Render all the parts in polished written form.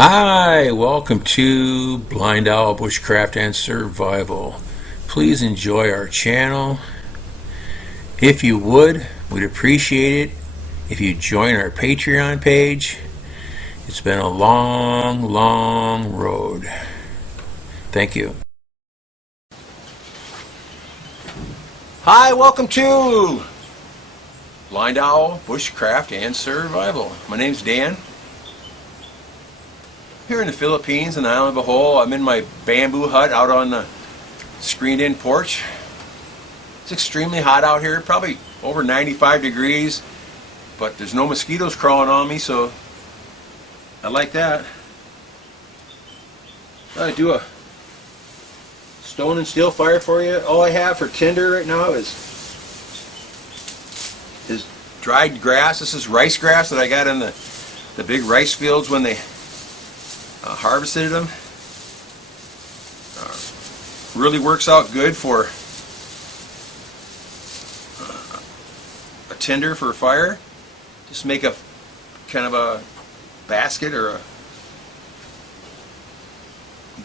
Hi, welcome to BlindOwl Bushcraft and Survival. Please enjoy our channel. If you would, we'd appreciate it if you join our Patreon page. It's been a long road. Thank you. Hi, welcome to BlindOwl Bushcraft and Survival. My name's Dan. Here in the Philippines, in the Island of Bohol, I'm in my bamboo hut out on the screened-in porch. It's extremely hot out here, probably over 95 degrees, but there's no mosquitoes crawling on me, so I like that. I do a stone and steel fire for you. All I have for tinder right now is dried grass. This is rice grass that I got in the big rice fields when they harvested them. Really works out good for a tinder for a fire. Just make a kind of a basket or a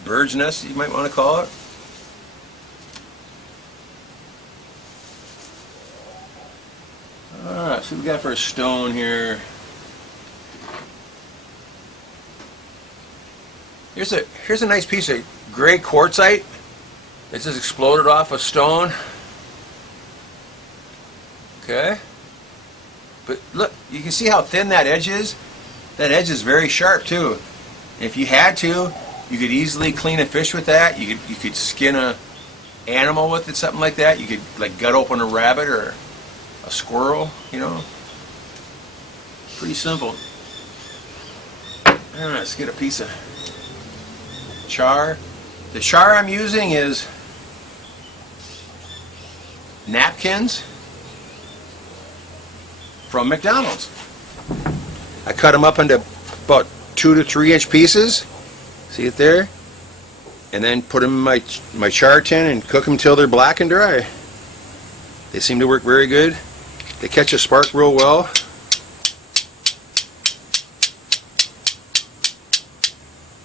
bird's nest, you might want to call it. Alright, so we got for a stone here. Here's a nice piece of gray quartzite. It just exploded off a stone. Okay. But look, you can see how thin that edge is. That edge is very sharp too. If you had to, you could easily clean a fish with that. You could skin a animal with it, something like that. You could like gut open a rabbit or a squirrel, you know. Pretty simple. Alright, let's get a piece of char. The char I'm using is napkins from McDonald's. I cut them up into about 2 to 3 inch pieces. See it there? And then put them in my char tin and cook them till they're black and dry. They seem to work very good. They catch a spark real well.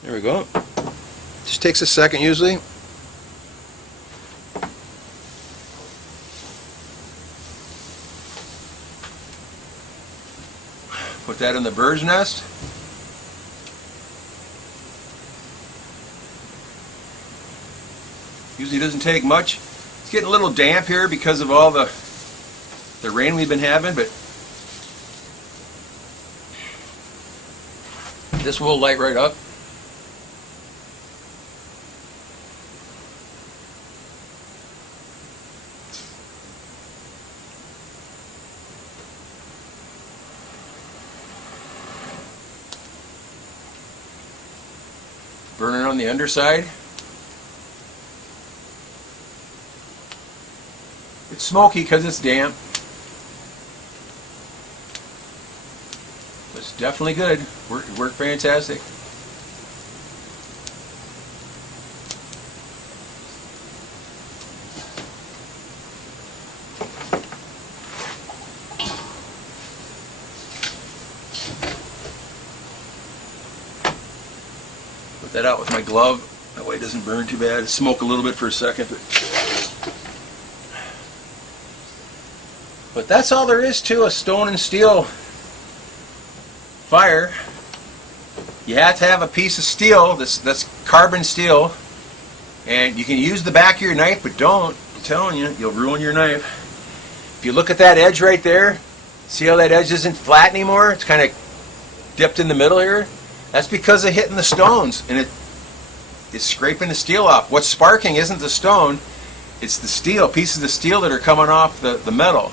There we go. Just takes a second usually. Put that in the bird's nest. Usually doesn't take much. It's getting a little damp here because of all the rain we've been having, but this will light right up. Burning on the underside. It's smoky because it's damp. It's definitely good. Worked fantastic. Put that out with my glove. That way it doesn't burn too bad. Smoke a little bit for a second. But that's all there is to a stone and steel fire. You have to have a piece of steel that's carbon steel, and you can use the back of your knife, but don't. I'm telling you, you'll ruin your knife. If you look at that edge right there, see how that edge isn't flat anymore? It's kind of dipped in the middle here. That's because of hitting the stones, and it's scraping the steel off. What's sparking isn't the stone, it's the steel, pieces of steel that are coming off the metal.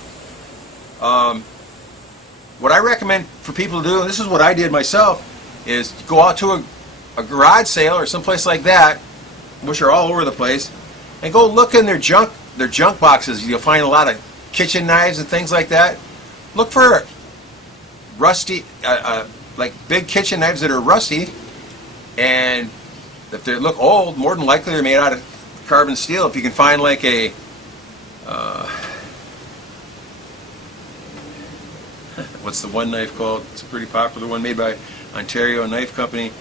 What I recommend for people to do, and this is what I did myself, is go out to a garage sale or someplace like that, which are all over the place, and go look in their junk boxes. You'll find a lot of kitchen knives and things like that. Look for rusty, like big kitchen knives that are rusty, and if they look old, more than likely they're made out of carbon steel. If you can find like a what's the one knife called? It's a pretty popular one made by Ontario Knife Company.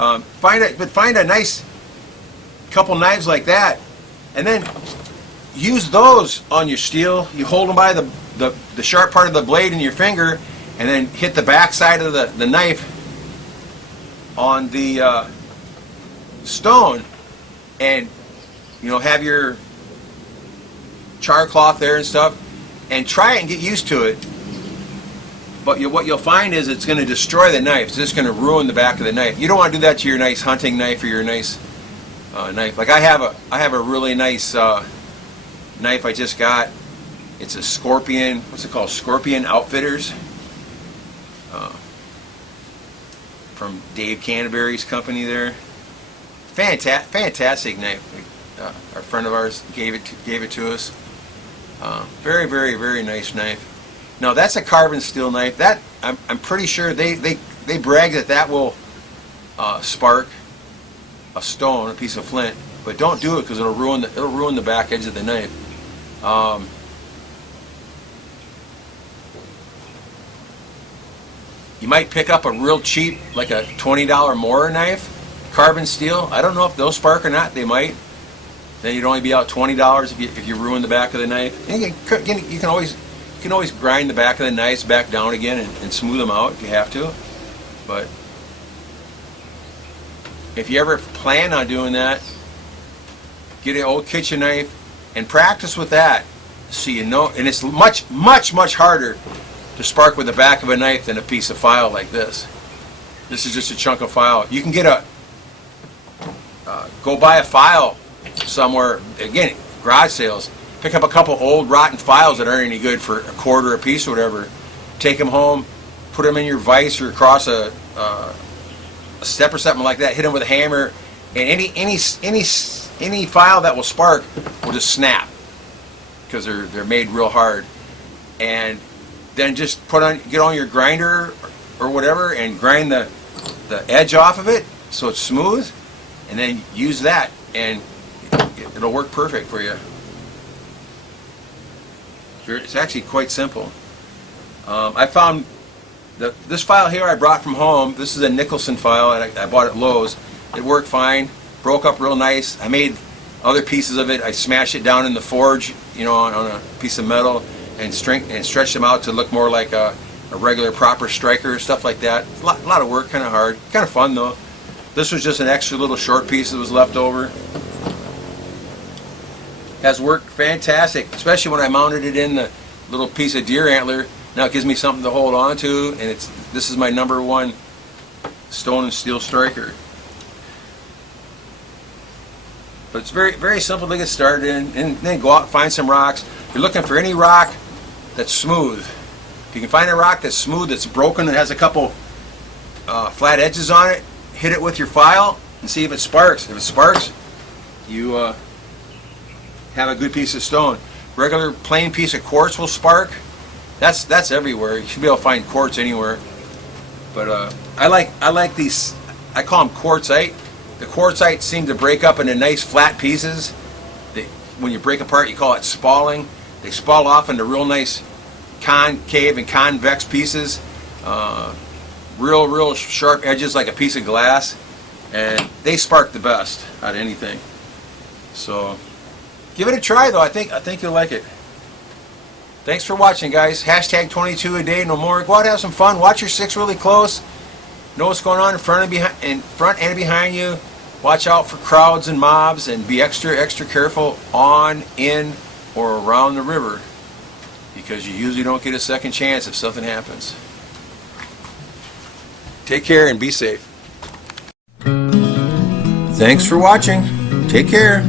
Find a nice couple knives like that, and then use those on your steel. You hold them by the sharp part of the blade in your finger, and then hit the back side of the knife on the stone, and have your char cloth there and stuff, and try it and get used to it. But what you'll find is it's going to destroy the knife. It's just going to ruin the back of the knife. You don't want to do that to your nice hunting knife or your nice knife. Like I have a really nice knife I just got. It's a Scorpion. What's it called? Scorpion Outfitters. From Dave Canterbury's company there. Fantastic knife. A friend of ours gave it to us. Very, very, very nice knife. Now that's a carbon steel knife. That I'm pretty sure they brag that will spark a stone, a piece of flint. But don't do it because it'll ruin the back edge of the knife. You might pick up a real cheap, like a $20 Mora knife, carbon steel. I don't know if they'll spark or not. They might. Then you'd only be out $20 if you ruin the back of the knife. And you can always grind the back of the knives back down again and smooth them out if you have to. But if you ever plan on doing that, get an old kitchen knife and practice with that, so you know. And it's much, much, much harder to spark with the back of a knife than a piece of file like this. This is just a chunk of file. You can get go buy a file somewhere, again, garage sales. Pick up a couple old rotten files that aren't any good for a quarter a piece or whatever. Take them home, put them in your vise or across a step or something like that. Hit them with a hammer, and any file that will spark will just snap because they're made real hard. And then just get on your grinder or whatever and grind the edge off of it so it's smooth, and then use that, and it'll work perfect for you. It's actually quite simple. I found this file here I brought from home. This is a Nicholson file, and I bought it at Lowe's. It worked fine, broke up real nice. I made other pieces of it. I smashed it down in the forge, on a piece of metal, and stretched them out to look more like a regular proper striker, stuff like that. A lot of work, kind of hard, kind of fun though. This was just an extra little short piece that was left over. Has worked fantastic, especially when I mounted it in the little piece of deer antler. Now it gives me something to hold on to, and this is my #1 stone and steel striker. But it's very, very simple to get started in, and then go out and find some rocks. You're looking for any rock that's smooth. If you can find a rock that's smooth, that's broken, that has a couple flat edges on it, hit it with your file and see if it sparks. If it sparks, you have a good piece of stone. Regular plain piece of quartz will spark. That's everywhere. You should be able to find quartz anywhere. But I like these. I call them quartzite. The quartzites seem to break up into nice flat pieces. When you break apart, you call it spalling. They spall off into real nice concave and convex pieces. Real sharp edges like a piece of glass, and they spark the best out of anything. So give it a try though. I think you'll like it. Thanks for watching, guys. Hashtag 22 a day, no more. Go out and have some fun. Watch your six really close. Know what's going on in front and behind you. Watch out for crowds and mobs, and be extra careful on, in, or around the river, because you usually don't get a second chance if something happens. Take care and be safe. Thanks for watching. Take care.